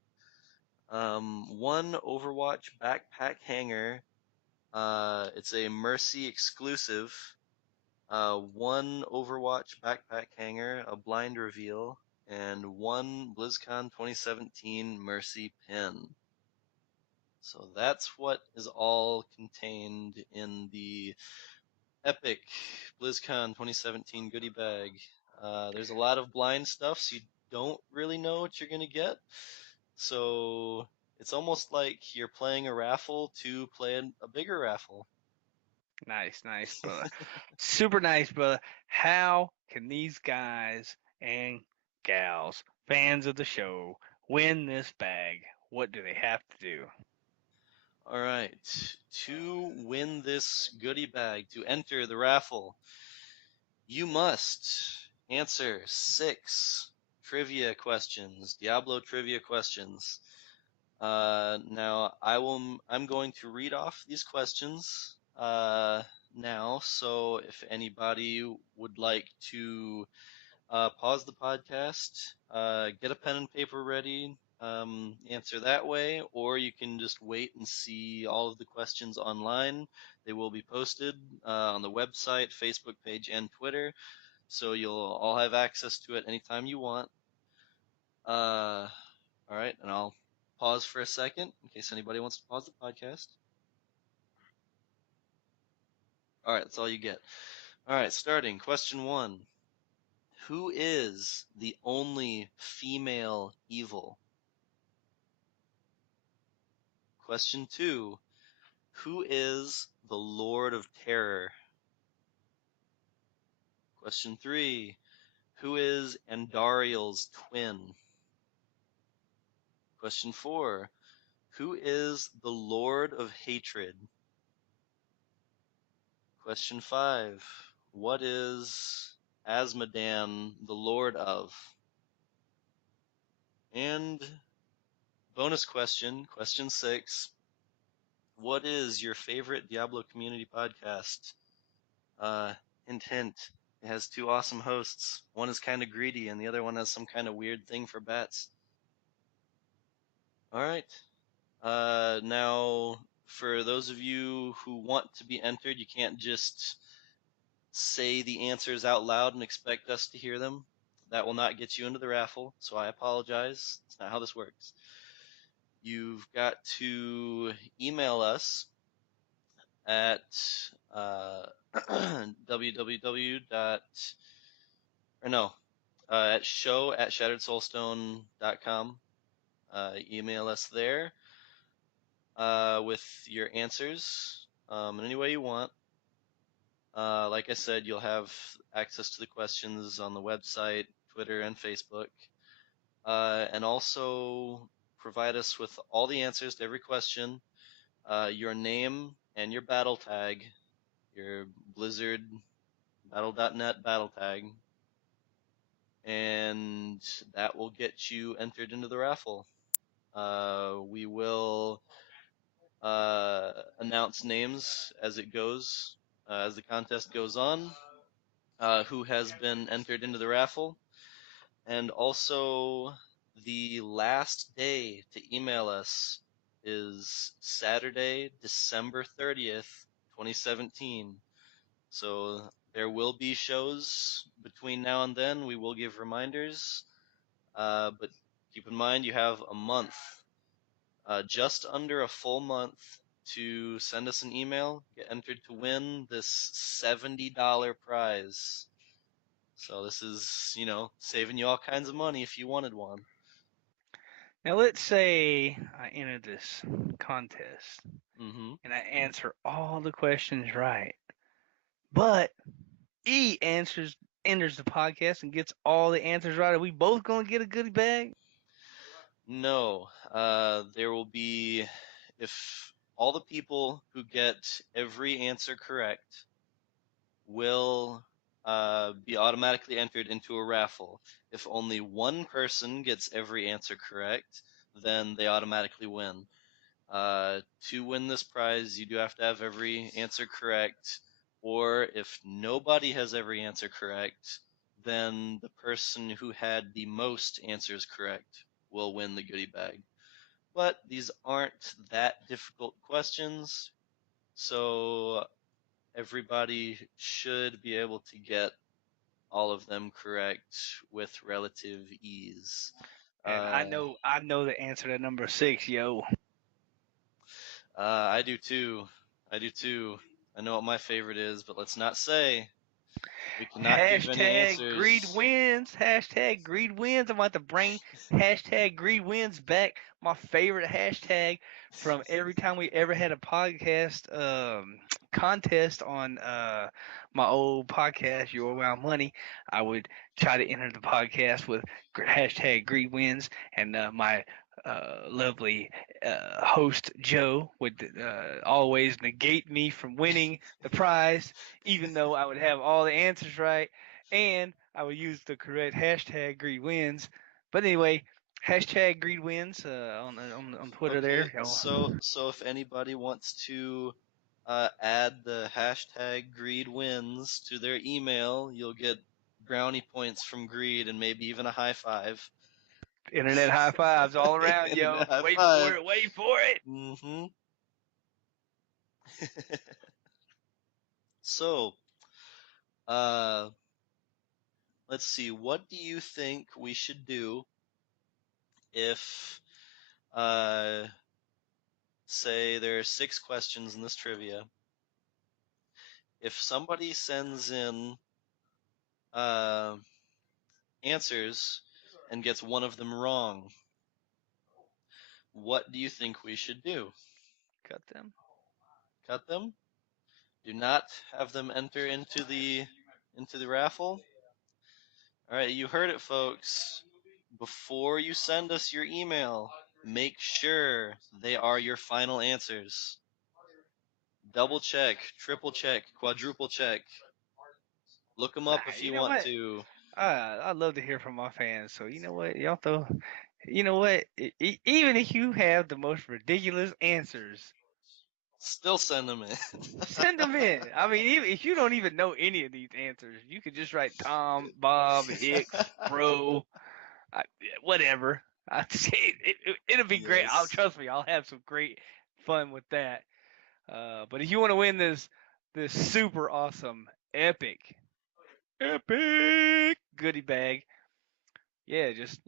One Overwatch backpack hanger. It's a Mercy exclusive. One Overwatch backpack hanger, a blind reveal, and one BlizzCon 2017 Mercy pin. So that's what is all contained in the Epic BlizzCon 2017 goodie bag. There's a lot of blind stuff, so you don't really know what you're gonna get. So it's almost like you're playing a raffle to play a bigger raffle. Nice, brother. Super nice, brother. How can these guys and gals, fans of the show, win this bag? What do they have to do? All right. To win this goodie bag, to enter the raffle, you must answer 6 trivia questions, Diablo trivia questions. Now I'm going to read off these questions now. So if anybody would like to pause the podcast, get a pen and paper ready, answer that way, or you can just wait and see all of the questions online. They will be posted on the website, Facebook page, and Twitter, so you'll all have access to it anytime you want. All right, and I'll pause for a second in case anybody wants to pause the podcast. All right, that's all you get. All right, starting question 1. Who is the only female evil? Question 2. Who is the Lord of Terror? Question 3. Who is Andariel's twin? Question 4. Who is the Lord of Hatred? Question 5. What is Azmodan the Lord of? And bonus question, question 6. What is your favorite Diablo community podcast? Hint, hint. It has 2 awesome hosts. One is kind of greedy, and the other one has some kind of weird thing for bats. All right. Now, for those of you who want to be entered, you can't just say the answers out loud and expect us to hear them. That will not get you into the raffle, so I apologize. It's not how this works. You've got to email us at www. Or no, at show@shatteredsoulstone.com. Email us there. with your answers in any way you want. Like I said, you'll have access to the questions on the website, Twitter, and Facebook. And also provide us with all the answers to every question, your name and your battle tag, your Blizzard Battle.net battle tag, and that will get you entered into the raffle. We will announce names as it goes, as the contest goes on, who has been entered into the raffle. And also, the last day to email us is Saturday, December 30th, 2017. So there will be shows between now and then. We will give reminders. But keep in mind you have a month, just under a full month, to send us an email, get entered to win this $70 prize. So this is, saving you all kinds of money if you wanted one. Now let's say I enter this contest Mm-hmm. and I answer all the questions right, but E enters the podcast and gets all the answers right. Are we both gonna get a goodie bag? No, there will be, if all the people who get every answer correct will be automatically entered into a raffle. If only one person gets every answer correct, then they automatically win. To win this prize, you do have to have every answer correct, or if nobody has every answer correct, then the person who had the most answers correct will win the goodie bag. But these aren't that difficult questions, so everybody should be able to get all of them correct with relative ease. And Uh, I know the answer to number 6, yo. I do too. I do too. I know what my favorite is, but let's not say. We cannot give any Hashtag greed answers. wins. Hashtag greed wins. I'm about to bring hashtag greed wins back. My favorite hashtag from every time we ever had a podcast contest on my old podcast, Your Wild Money. I would try to enter the podcast with hashtag greed wins, and my lovely host Joe would always negate me from winning the prize, even though I would have all the answers right, and I would use the correct hashtag greed wins. But anyway, hashtag greed wins on Twitter Okay, there. Yo. so if anybody wants to add the hashtag greed wins to their email, you'll get brownie points from Greed and maybe even a high five. Internet high fives all around, yo. Internet high Wait for five. it, wait for it. Mm-hmm. So, uh, let's see. What do you think we should do if, uh, say there are 6 questions in this trivia? If somebody sends in uh, answers and gets one of them wrong, what do you think we should do? Cut them. Cut them? Do not have them enter into the raffle? All right, you heard it, folks. Before you send us your email, make sure they are your final answers. Double check, triple check, quadruple check. Look them up if You you know want what? to. I'd love to hear from my fans. So you know what, y'all throw. You know what? Even if you have the most ridiculous answers, Still send them in. send them in. I mean, even if you don't even know any of these answers, you could just write Tom, Bob, Hicks, Bro, whatever. It'll be great. I'll Yes. trust me. I'll have some great fun with that. But if you want to win this super awesome, epic goodie bag, yeah, just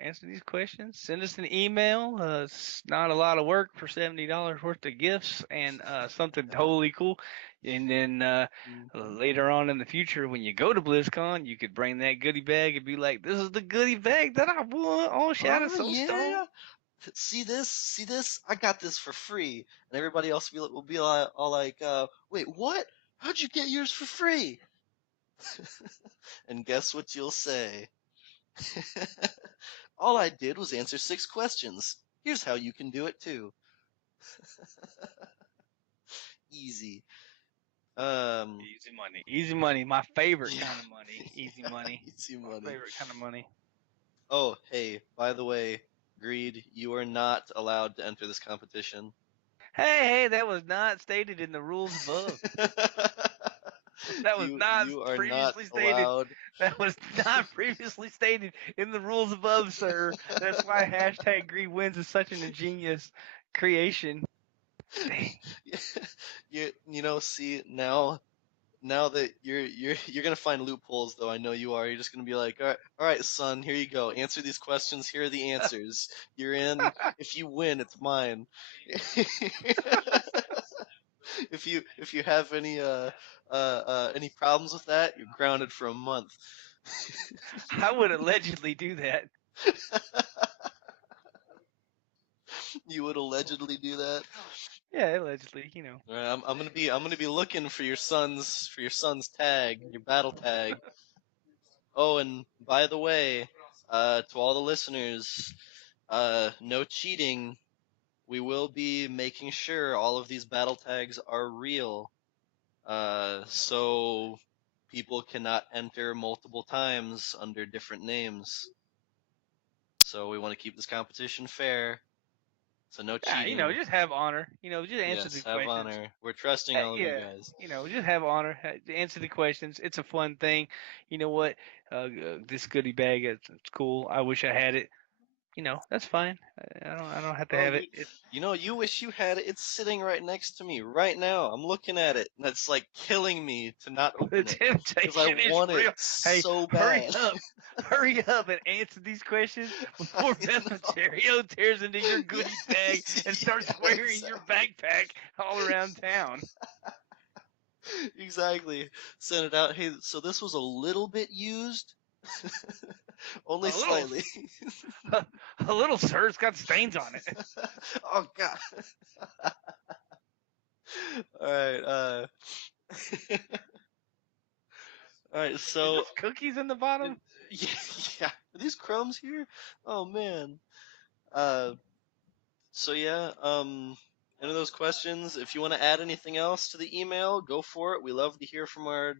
answer these questions. Send us an email. It's not a lot of work for $70 worth of gifts and something totally cool. And then Mhm. later on in the future, when you go to BlizzCon, you could bring that goodie bag and be like, "This is the goodie bag that I won on Shadow Oh Soulstone." yeah. See this? See this? I got this for free. And everybody else will be all like, wait, what? How'd you get yours for free? And guess what you'll say? All I did was answer 6 questions. Here's how you can do it too. Easy. Um, Easy money. Easy money. My favorite yeah, kind of money. Easy money. easy My money. favorite kind of money. Oh, hey, by the way, Greed, you are not allowed to enter this competition. Hey, that was not stated in the rules above. That was not you are not previously stated. allowed. That was not previously stated in the rules above, sir. That's why hashtag Greed wins is such an ingenious creation. Dang. See now that you're gonna find loopholes though. I know you are. You're just gonna be like, all right, son, here you go. Answer these questions. Here are the answers. You're in. If you win, it's mine. If you have any problems with that, you're grounded for a month. I would allegedly do that. You would allegedly do that. Yeah, allegedly, you know. All right, I'm gonna be looking for your son's tag, your battle tag. Oh, and by the way, to all the listeners, no cheating. We will be making sure all of these battle tags are real. So people cannot enter multiple times under different names. So we want to keep this competition fair. So no Yeah, cheating. just have honor. Just answer the Yes, have questions. honor. We're trusting all of you Yeah, guys. just have honor. Answer the questions. It's a fun thing. You know what? This goodie bag, it's cool. I wish I had it. That's fine. I don't have to Oh, have you it. you wish you had it. It's sitting right next to me right now. I'm looking at it, and it's like killing me to not The open it because I temptation is want it real. Hey, so hurry bad. up. Hurry up and answer these questions before I Beth know. Ontario tears into your Yeah, goodie bag and starts yeah, wearing your backpack all around town. exactly. Send it out. Hey, so this was a little bit used, only A little, slightly. a little, sir. It's got stains on it. Oh God. All right. All right. Is So, this cookies in the bottom? yeah, yeah. Are these crumbs here? Oh man. Uh, So yeah, any of those questions. If you want to add anything else to the email, go for it. We love to hear from our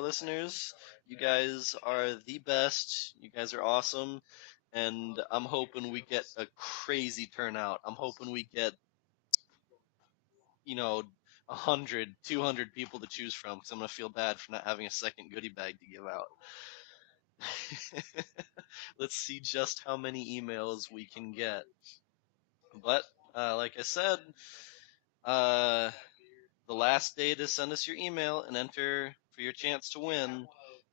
listeners. You guys are the best. You guys are awesome, and I'm hoping we get a crazy turnout. I'm hoping we get you know 100, 200 people to choose from because I'm gonna feel bad for not having a second goodie bag to give out. Let's see just how many emails we can get. But like I said, uh, the last day to send us your email and enter for your chance to win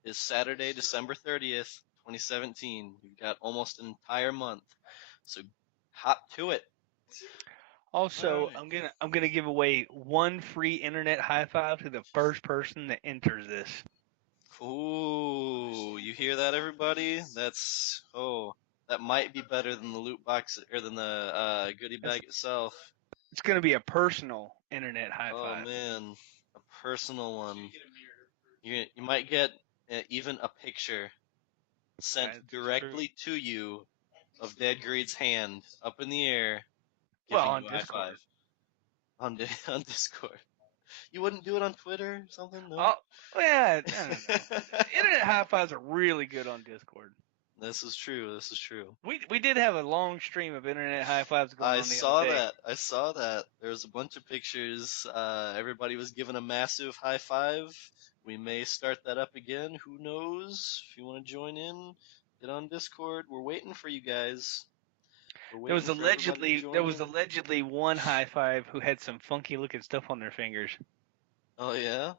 is Saturday, December 30th, 2017. You've got almost an entire month. So hop to it. All Also, right. I'm gonna give away one free internet high five to the first person that enters this. Ooh, you hear that, everybody? That might be better than the loot box or than the goodie It's bag itself. it's gonna be a personal internet high Oh five. man, a personal one. You might get even a picture sent That's true. directly to you of Dead Greed's hand up in the air, Well, giving on you a high five Discord. on Discord. You wouldn't do it on Twitter or something, no? Oh, yeah, I don't know. Internet high fives are really good on Discord. This is true. This is true. We did have a long stream of internet high fives going I on the other saw day. that. I saw that. There was a bunch of pictures. Everybody was giving a massive high five. We may start that up again. Who knows? If you want to join in, get on Discord. We're waiting for you guys. We're waiting for everybody to There join was in. allegedly one high five who had some funky looking stuff on their fingers. Oh yeah?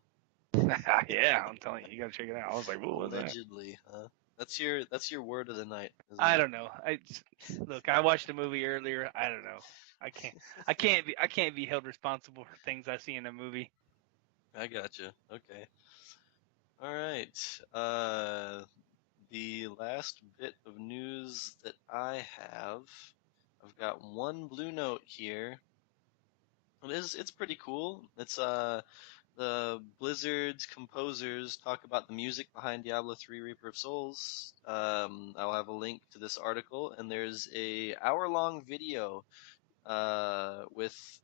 Yeah, I'm telling you, you gotta check it out. I was like, what was that? Allegedly, huh? That's your word of the night, isn't I it? don't know. Look, I watched the movie earlier. I don't know. I can't be held responsible for things I see in a movie. I gotcha. Okay. All right. The last bit of news that I have. I've got one blue note here. It's pretty cool. It's the Blizzard's composers talk about the music behind Diablo 3 Reaper of Souls. I'll have a link to this article, and there's a hour-long video with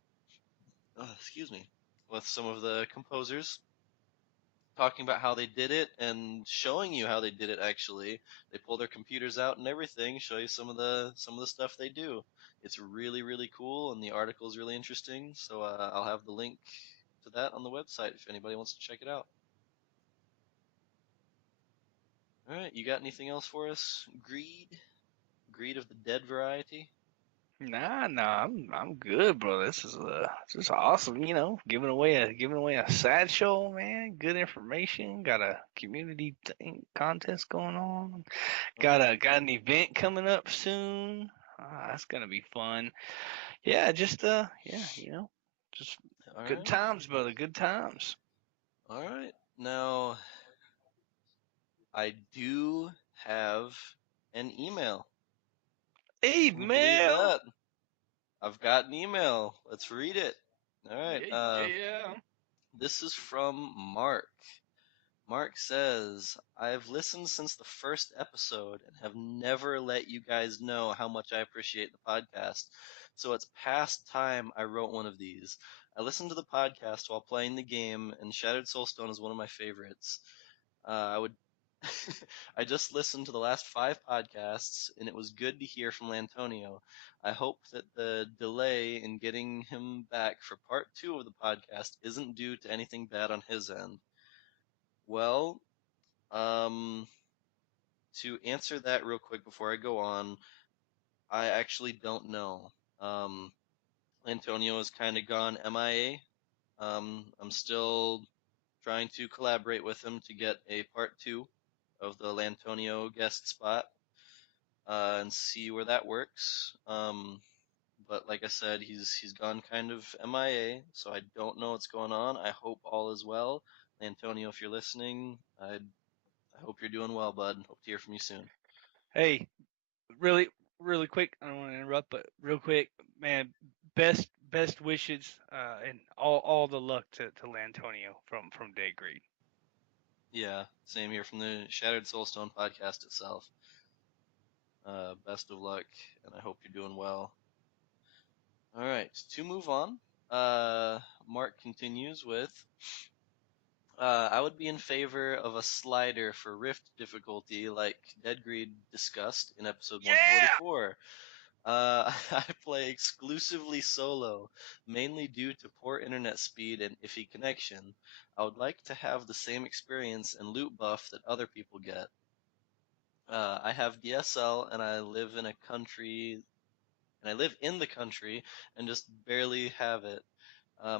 excuse me, with some of the composers talking about how they did it and showing you how they did it. Actually, they pull their computers out and everything, show you some of the stuff they do. It's really really cool, and the article is really interesting. So I'll have the link to that on the website if anybody wants to check it out. All right, you got anything else for us? Greed of the dead variety. Nah, I'm good, bro. This is awesome. You know, giving away a sideshow, man. Good information. Got a community contest going on. Oh, Got an event coming up soon. That's gonna be fun. Yeah, yeah, you know, just all good right, times, brother. Good times. all right. Now I do have an email. Can you believe Email. that? I've got an email. Let's read it. All right. Yeah, yeah. This is from Mark. Mark says, I've listened since the first episode and have never let you guys know how much I appreciate the podcast. So it's past time I wrote one of these. I listened to the podcast while playing the game, and Shattered Soulstone is one of my favorites. I would. I just listened to the last 5 podcasts, and it was good to hear from Lantonio. I hope that the delay in getting him back for part 2 of the podcast isn't due to anything bad on his end. Well, um, to answer that real quick before I go on, I actually don't know. Um, Antonio has kind of gone MIA. I'm still trying to collaborate with him to get a part 2 of the Lantonio guest spot and see where that works. But like I said, he's gone kind of MIA, so I don't know what's going on. I hope all is well. Antonio, if you're listening, I hope you're doing well, bud. Hope to hear from you soon. Hey, really quick. I don't want to interrupt, but real quick, man. Best wishes and all the luck to Lantonio from Day Greed. Yeah, same here from the Shattered Soulstone podcast itself. Best of luck, and I hope you're doing well. All right, to move on, Mark continues with I would be in favor of a slider for Rift difficulty, like Dead Greed discussed in episode Yeah. 144. I play exclusively solo, mainly due to poor internet speed and iffy connection. I would like to have the same experience and loot buff that other people get. I have DSL and I live in the country and just barely have it.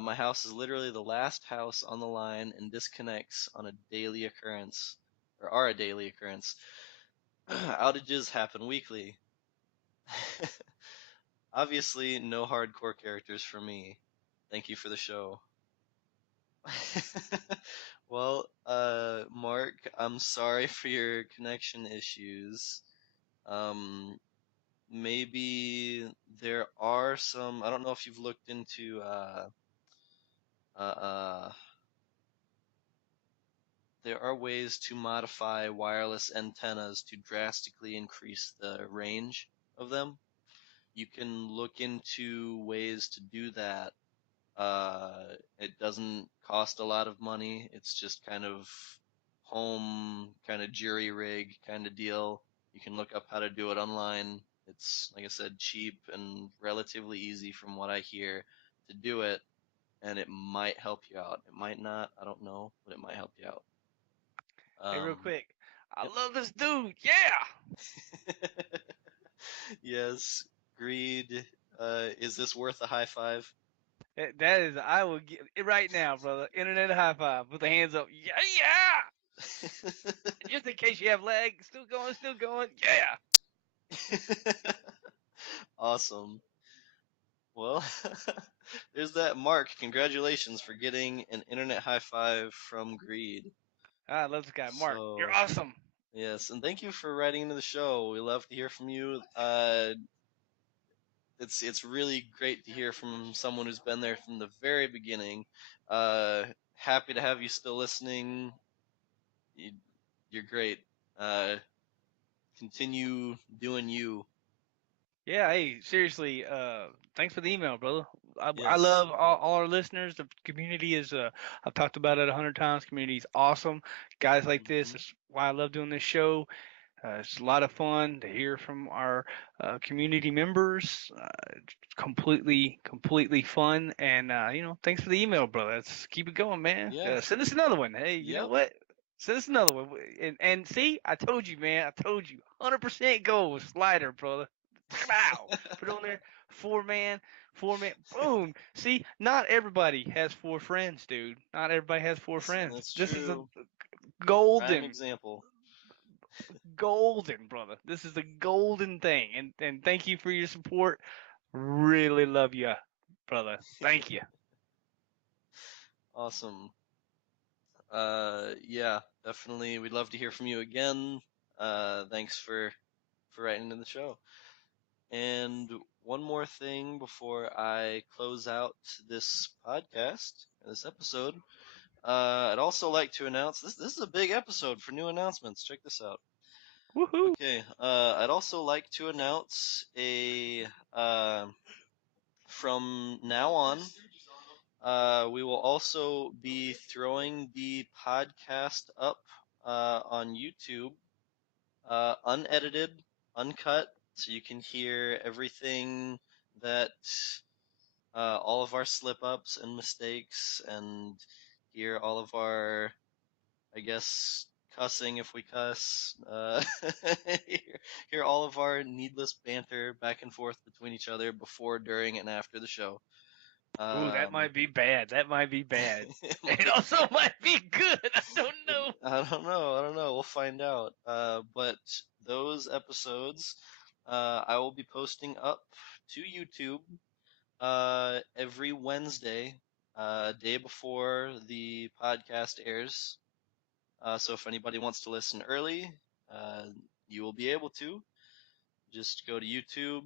My house is literally the last house on the line and disconnects on a daily occurrence, or are a daily occurrence. Outages happen weekly. Obviously, no hardcore characters for me. Thank you for the show. Well, Mark, I'm sorry for your connection issues. Um, maybe there are some. I don't know if you've looked into uh, uh, there are ways to modify wireless antennas to drastically increase the range of them. You can look into ways to do that. It doesn't cost a lot of money. It's just kind of home, kind of jury rig kind of deal. You can look up how to do it online. It's, like I said, cheap and relatively easy from what I hear to do it, and it might help you out. It might not, I don't know, but it might help you out. Hey, real Um, quick. I yep. love this dude. Yeah. Yes, Greed. Is this worth a high five? That is, I will get it right now, brother. Internet high five. Put the hands up. Yeah, yeah. Just in case you have lag. Still going, still going. Yeah. Awesome. Well, there's that Mark. Congratulations for getting an internet high five from Greed. I love this guy. Mark, you're So, awesome. yes, and thank you for writing into the show. We love to hear from you. it's really great to hear from someone who's been there from the very beginning. Uh, Happy to have you still listening. You, you're great. Uh, Continue doing you. Yeah, hey, seriously, thanks for the email, brother. I Yes. love all our listeners. The community is, I've talked about it 100 times. Community is awesome. Guys like this Hmm. is why I love doing this show. It's a lot of fun to hear from our community members. Completely fun. And thanks for the email, brother. Let's keep it going, man. Yeah. Send us another one. Hey, you know Yep. what? Send us another one. And see, I told you, man. I told you. 100% gold slider, brother. Wow. Put it on there. Four man. Boom. See, not everybody has four friends, dude. Not everybody has four friends. That's This is a true. Prime golden example. golden, brother. This is the golden thing. And thank you for your support. Really love you, brother. Thank you. Awesome. Yeah, definitely. We'd love to hear from you again. Thanks for writing in the show. And one more thing before I close out this podcast, this episode. I'd also like to announce this is a big episode for new announcements. Check this out. Woohoo. Okay, I'd also like to announce a from now on, we will also be throwing the podcast up on YouTube, unedited, uncut, so you can hear everything that all of our slip ups and mistakes, and hear all of our, I guess, cussing if we cuss. Hear all of our needless banter back and forth between each other before, during, and after the show. Ooh, that Um, might be bad. That might be bad. it It might also might be good. I don't know. I don't know. I don't know. We'll find out. But those episodes, I will be posting up to YouTube every Wednesday, day before the podcast airs. So if anybody wants to listen early, uh, you will be able to. Just go to YouTube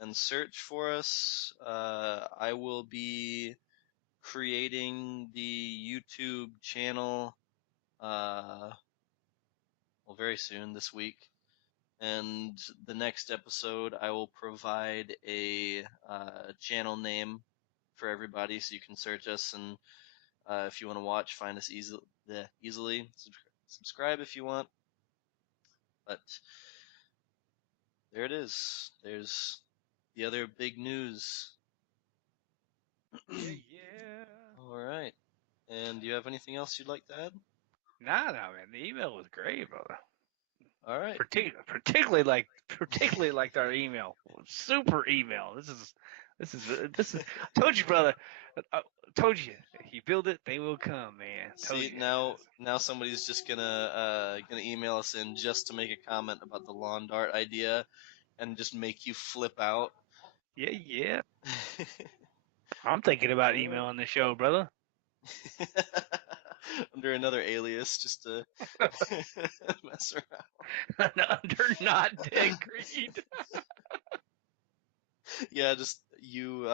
and search for us. I will be creating the YouTube channel well, very soon this week. And the next episode, I will provide a channel name for everybody, so you can search us, and if you want to watch, find us easily. Subscribe if you want. But there it is. There's the other big news. Yeah, yeah. All right. And do you have anything else you'd like to add? Nah, man. The email was great, brother. All right. Particularly liked our email. Super email. This is. I told you, brother. I told you. If you build it, they will come, man. Told See, you. now somebody's just gonna email us in just to make a comment about the lawn dart idea and just make you flip out. Yeah, yeah. I'm thinking about All emailing the show, brother. right. Under another alias, just to mess around. Under not dead greed. Yeah, just you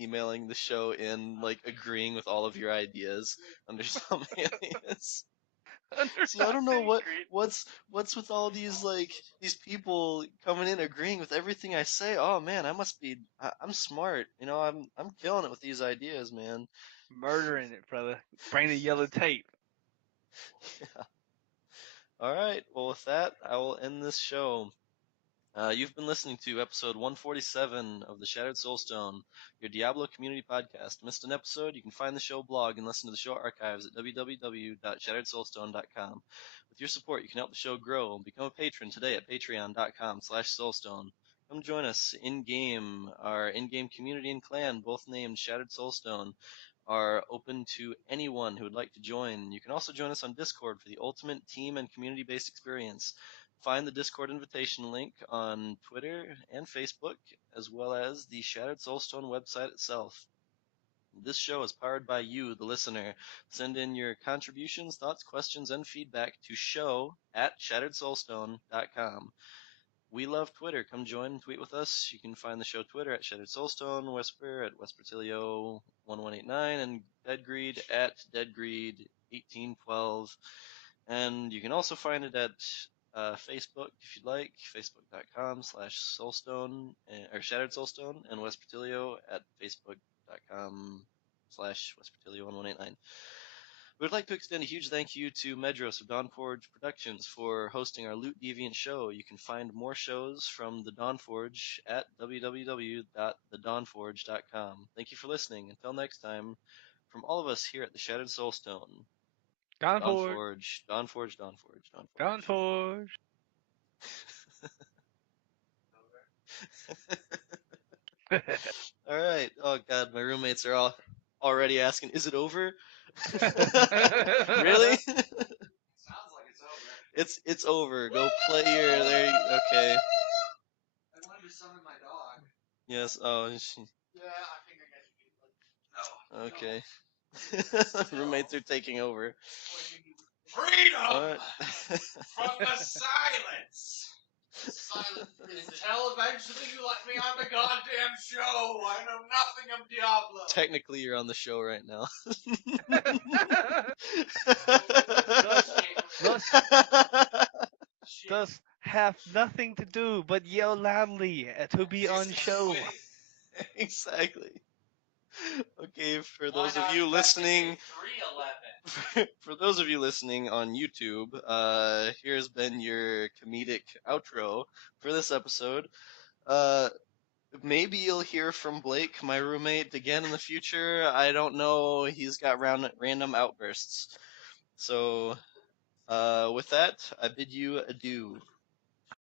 emailing the show in, like, agreeing with all of your ideas under some alias. Under See, I not don't know dead greed. what's with all these, like, these people coming in agreeing with everything I say. Oh man, I'm smart. I'm killing it with these ideas, man. Murdering it, brother. Bring the yellow tape. All right. Well, with that, I will end this show. You've been listening to episode 147 of the Shattered Soulstone, your Diablo community podcast. Missed an episode? You can find the show blog and listen to the show archives at www.shatteredsoulstone.com. With your support, you can help the show grow. Become a patron today at patreon.com/soulstone. Come join us in-game. Our in-game community and clan, both named Shattered Soulstone, are open to anyone who would like to join. You can also join us on Discord for the ultimate team and community-based experience. Find the Discord invitation link on Twitter and Facebook, as well as the Shattered Soulstone website itself. This show is powered by you, the listener. Send in your contributions, thoughts, questions, and feedback to show@shatteredsoulstone.com. we love Twitter. Come join and tweet with us. You can find the show Twitter at Shattered Soulstone, Whisper at Wespertilio1189, and Dead Greed at DeadGreed1812. And you can also find it at Facebook if you'd like, facebook.com/Soulstone, or Shattered Soulstone, and Wespertilio at facebook.com/Wespertilio1189. We would like to extend a huge thank you to Medros of Dawnforge Productions for hosting our Loot Deviant show. You can find more shows from the Dawnforge at www.thedawnforge.com. Thank you for listening. Until next time, from all of us here at the Shattered Soulstone, Gone for it. Dawnforge, Dawnforge, Dawnforge, Gone Dawnforge. for it. All right. Oh God, my roommates are all already asking, "Is it over?" Really? It's over. Go play your there. Okay. Yes. Oh. Okay. Roommates are taking over. Freedom Alright. from the silence. Until eventually you let me on the goddamn show. I know nothing of Diablo. Technically, you're on the show right now. thus, thus have nothing to do but yell loudly to be on show. Exactly. Okay, for those of you listening, 311. for those of you listening on YouTube, here's been your comedic outro for this episode. Maybe you'll hear from Blake, my roommate, again in the future. I don't know. He's got random outbursts. So, with that, I bid you adieu.